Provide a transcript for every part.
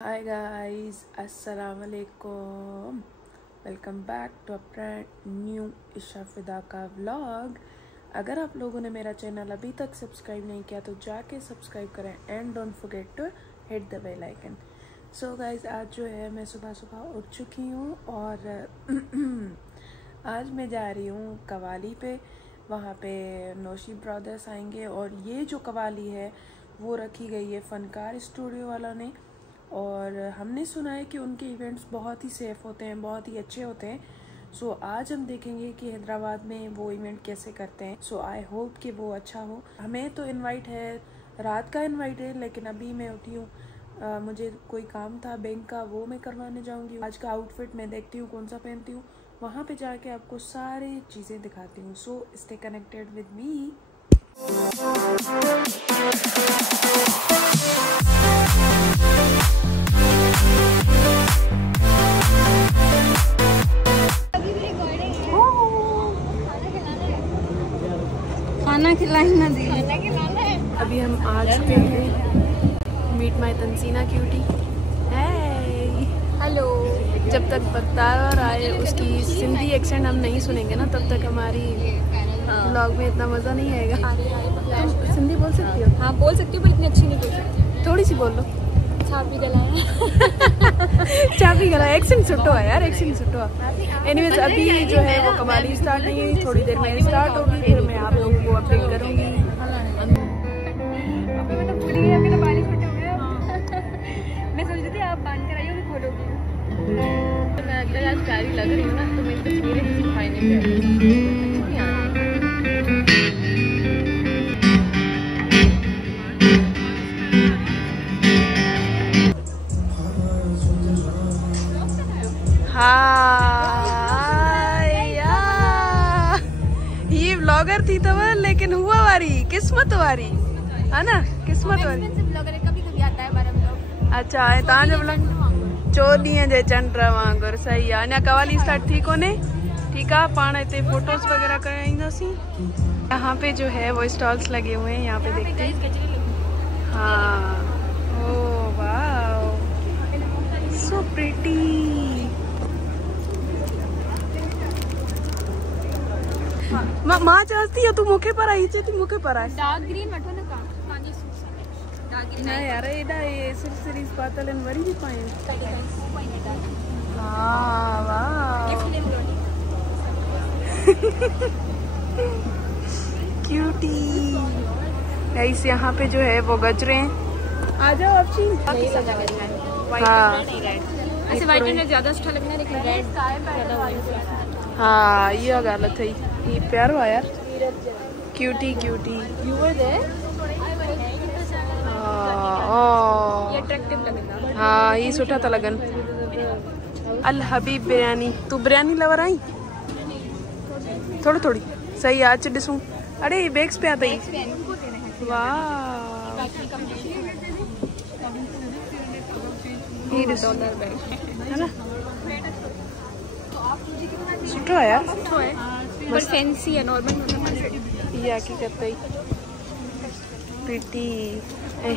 हाय guys, अस्सलाम वालेकुम। Welcome back to a brand new Isha Fida का व्लॉग। अगर आप लोगों ने मेरा चैनल अभी तक सब्सक्राइब नहीं किया तो जाके सब्सक्राइब करें and don't forget to hit the bell icon. So guys, आज जो है मैं सुबह सुबह उठ चुकी हूँ और आज मैं जा रही हूँ कवाली पे। वहाँ पे नौशी ब्रदर्स आएंगे और ये जो कवाली है वो रखी गई है फनकार स्टूडियो वालों ने। और हमने सुना है कि उनके इवेंट्स बहुत ही सेफ़ होते हैं, बहुत ही अच्छे होते हैं। सो आज हम देखेंगे कि हैदराबाद में वो इवेंट कैसे करते हैं। सो आई होप कि वो अच्छा हो। हमें तो इनवाइट है, रात का इनवाइट है, लेकिन अभी मैं उठी हूँ। मुझे कोई काम था बैंक का, वो मैं करवाने जाऊँगी। आज का आउटफिट मैं देखती हूँ कौन सा पहनती हूँ, वहाँ पे जाके आपको सारी चीज़ें दिखाती हूँ। So stay connected with me. खाना खिलाई ना दी। अभी हम आ चुके हैं। Meet my Tanseena cutie. Hello. जब तक बख्तार आए उसकी सिंधी एक्सेंट हम नहीं सुनेंगे ना, तब तक हमारी व्लॉग में इतना मज़ा नहीं आएगा। तुम सिंधी बोल सकती हो? हाँ बोल सकती हूँ, पर इतनी अच्छी नहीं बोल सकती। थोड़ी सी बोल लो। छापी गला चापी गला एक्सेंट सुटो है यार, एक्सेंट सुटो है। एनीवेज, अभी जो है वो कवाली स्टार्ट नहीं हुई, थोड़ी देर में स्टार्ट होगी, फिर मैं आप लोगों को अपडेट करूँगी। मैं सोच रही थी आप बांध कर आई हो, खोलोगी। मैं आज प्यारी लग रही हूँ ना, तो मेरी तस्वीरें किसी दिखाई नहीं ये व्लॉगर थी तो लेकिन हुआ वारी किस्मत वारी है ना, किस्मत वारी। कभी आता है बारह लोग। अच्छा है तां जब चोरी जे चंड्र वांगुर सही है। अञा कवाली स्टार्ट थी कोने, ठीक है। पाण इतने फोटोज वगैरह कराईंदासीं। यहाँ पे जो है वो स्टॉल्स लगे हुए हैं, यहाँ पे देखते हैं। हाँ, ओ वाओ, सो प्रिटी। मां चाहती है तू मुखे पर आई, थी मुखे पर आई। डार्क ग्रीन वठो ना का पानी सूट डार्क ग्रीन ना यार, एडा ये सिर्फ सीरीज पातल इन वरी भी पाए। हां वाह, क्यूटी। गाइस, यहाँ पे जो है वो गजरे हैं। आ जाओ अफशीन। हाँ, ऐसे व्हाइट एंड ज्यादा अच्छा लगना है, लेकिन रेड ज्यादा। हाँ ये गलत है। ये प्यारो है यार, cutie cutie. You were there. ये अट्रैक्टिव लगना। हाँ ये सुठा था लगन। अल हबीब बिरयानी। तू बिरयानी लवर आई? थोड़ी थोड़ी सही आज डिसूं। अरे बैग्स पे आता ही। वाह, ये $100 बैग है ना, सुठो है यार। पर फैंसी है, नॉर्मल मतलब। ये की करते प्रिटी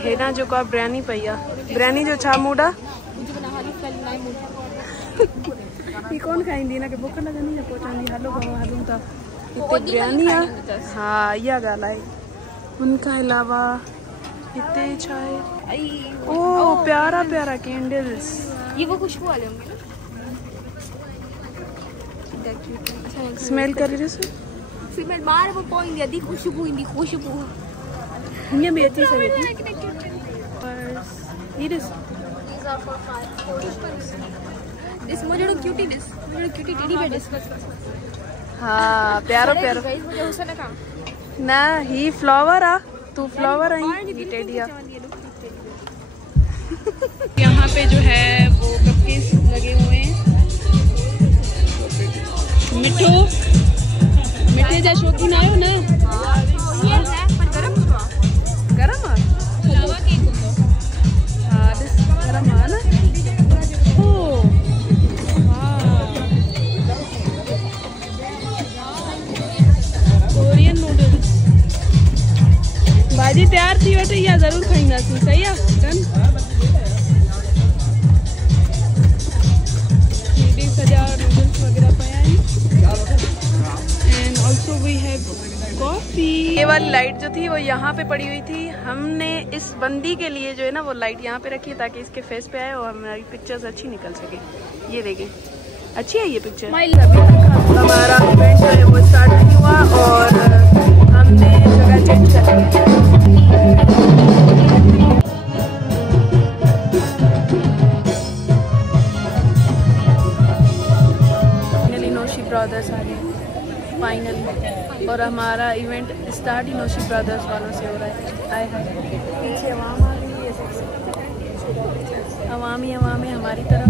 हेना जो का बिरयानी पई आहे। बिरयानी जो छा मूड आहे? ये कौन खाईंदी ना कि बुख लगंदी न पहुंचांदी। हलो भाऊ हलूं था, इते बिरयानी आहे। हाँ इहा ॻाल्हि आहे। उनखां अलावा हिते छा आहे? ओ प्यारा प्यारा कैंडल्स। ये वो खुशबू वाले होंगे ना। स्मेल कर रही है। स्मेल बाहर वो पॉइंट यदि खुशबू इंदी खुशबू ये भी अच्छी से दिस मुझे क्यूटी दिस मुझे क्यूटी टेडी बेयर दिस। हाँ प्यारो प्यारो ना, ही फ्लावर आ, तू फ्लावर आई, ये टेडी आ। यहाँ पे जो है वो कपकेक्स लगे हुए हैं। मिठो मिठे जा शौकीन आयो ना? ये है पर गरम गरम आ। लावा केक होंदो। हाँ दिस गरम आ ना। ओ वाह, कोरियन नूडल्स। भाजी तैयार थी वैसे, या जरूर खाईंदासीं। सही है, डन। वाली लाइट जो थी वो यहाँ पे पड़ी हुई थी। हमने इस बंदी के लिए जो है ना वो लाइट यहाँ पे रखी है ताकि इसके फेस पे आए और हमारी पिक्चर्स अच्छी निकल सके। ये देखें, अच्छी है ये पिक्चर। हमारा इवेंट जो है वो स्टार्ट नहीं हुआ और हमने जगह चेंज कर ली। नौशी ब्रदर्स आ गए फाइनल और हमारा इवेंट स्टार्ट ही नौशी ब्रदर्स वालों से हो रहा है। आए हाय, पीछे अवाम आ गई है, अवाम ही अवाम है हमारी तरफ।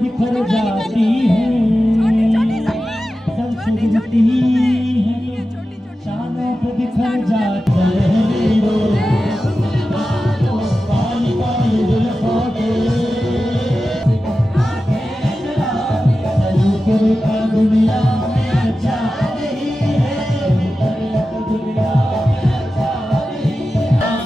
बिखर जाती है, संस्कृति है, शानों पे बिखर जाती है, काली काली जुल्फों के दुनिया में अच्छा नहीं है, दुनिया में अच्छा नहीं है,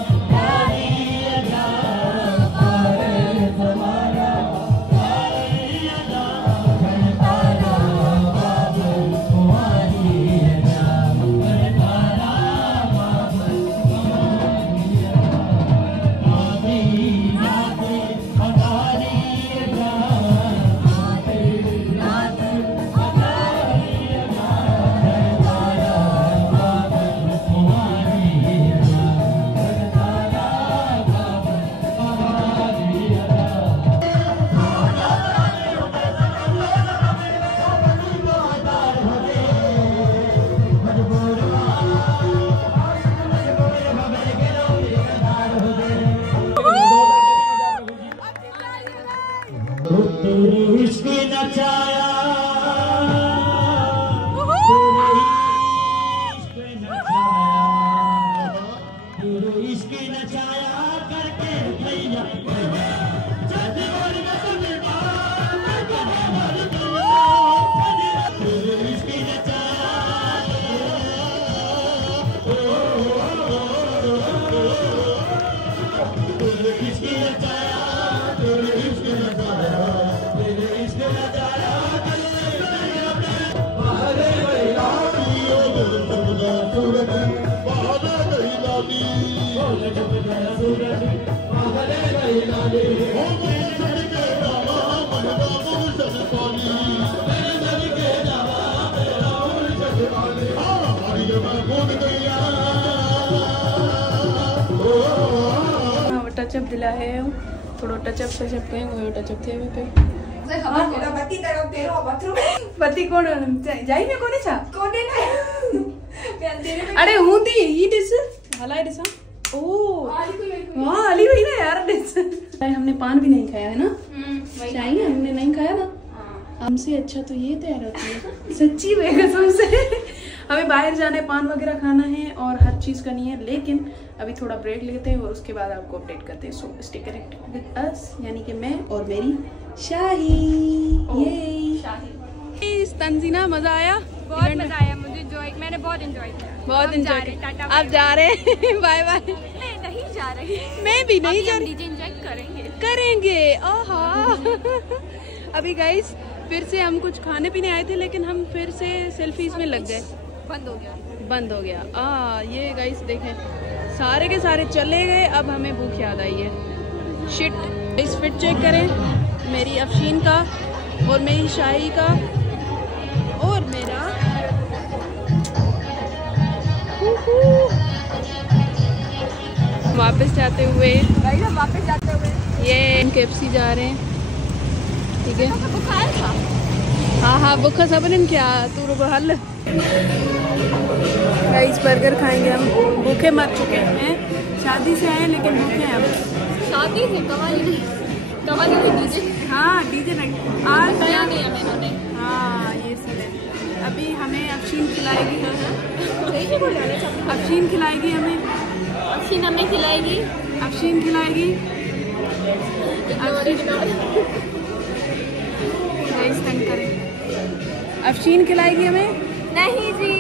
तेरे इश्क नचाया, तेरे इश्क नचाया करके भैया टचअप दिला है थोड़ा टचअप कहेंगे टचअप थे पे पति कोण जाई में कोने छा कोने ना अरे हूं थी ई डिस हला डिस ओ वाह अली भाई ना यार डिस हमने पान भी नहीं खाया है ना चाहिए हमने नहीं खाया ना हमसे अच्छा तो ये तैयार होती है सच्ची में कसम से हमें बाहर जाना है पान वगैरह खाना है और हर चीज करनी है लेकिन अभी थोड़ा ब्रेक लेते हैं और उसके बाद आपको अपडेट करते हैं। सो स्टे कनेक्टेड विद अस यानी कि मैं और मेरी शाही ये तंजीना मजा आया? बहुत मजा आया मुझे, मैंने बहुत एंजॉय किया। बहुत एंजॉय किया। आप जा रहे हैं? Bye bye. नहीं जा रही, मैं भी नहीं जा रही। डीजे एंजॉय करेंगे। ओहो अभी गाइस फिर से हम कुछ खाने पीने आए थे, लेकिन हम फिर से सेल्फीज में लग गए। बंद हो गया। ये गाइस देखें, सारे के सारे चले गए। अब हमें भूख याद आई है। शिट। इस फिट चेक करें, मेरी अफशीन का और मेरी शाही का और मेरा वापस जाते हुए ये KFC जा रहे हैं। ठीक है, हाँ बुखा सबने क्या तू रुको हल। राइस बर्गर खाएंगे हम, भूखे मर चुके हैं। शादी से आए लेकिन भूखे हैं हम। शादी से कवाली डीजे। हाँ डीजे नहीं आज बताया नहीं हमें इन्होंने। हाँ ये सीन है। अभी हमें अफशीन खिलाएगी। अफशीन खिलाएगी हमें। अफशीन हमें खिलाएगी। अफशीन खिलाएगी। तंग करें। अफशीन खिलाएगी हमें। नहीं जी,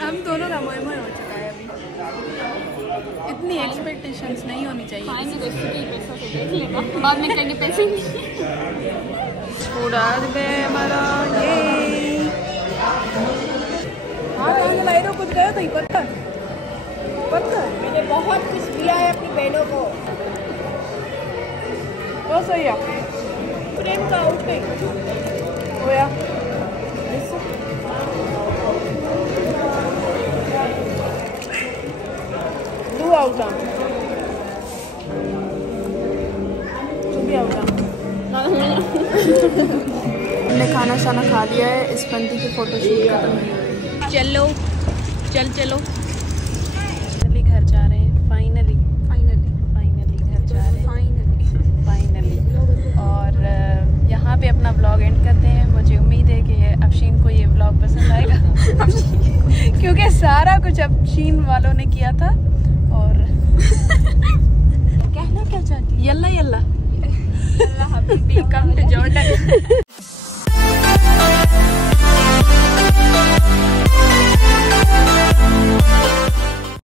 हम दोनों ना मोए मोए हो चुका है अभी। इतनी एक्सपेक्टेशंस नहीं होनी चाहिए। बाद में कहेंगे पैसे उड़ा दे हमारा ये। हाँ लाई रो कुछ गया था पत्थर। मैंने बहुत कुछ दिया है अपनी बहनों को। तो सही है। प्रेम का आउटफिट होया। तू आउटा। तू भी आउटा। हमने खाना शाना खा लिया है। इस बंदी की फोटोशूट खत्म नहीं हो रही। चलो चलो घर जा रहे हैं। फाइनली घर जा रहे हैं। फाइनली और यहाँ पे अपना व्लॉग एंड करते हैं। मुझे उम्मीद है कि अफशीन को ये व्लॉग पसंद आएगा क्योंकि सारा कुछ अफशीन वालों ने किया था। और कहना क्या चाहती? यल्ला कम टू जॉर्डन।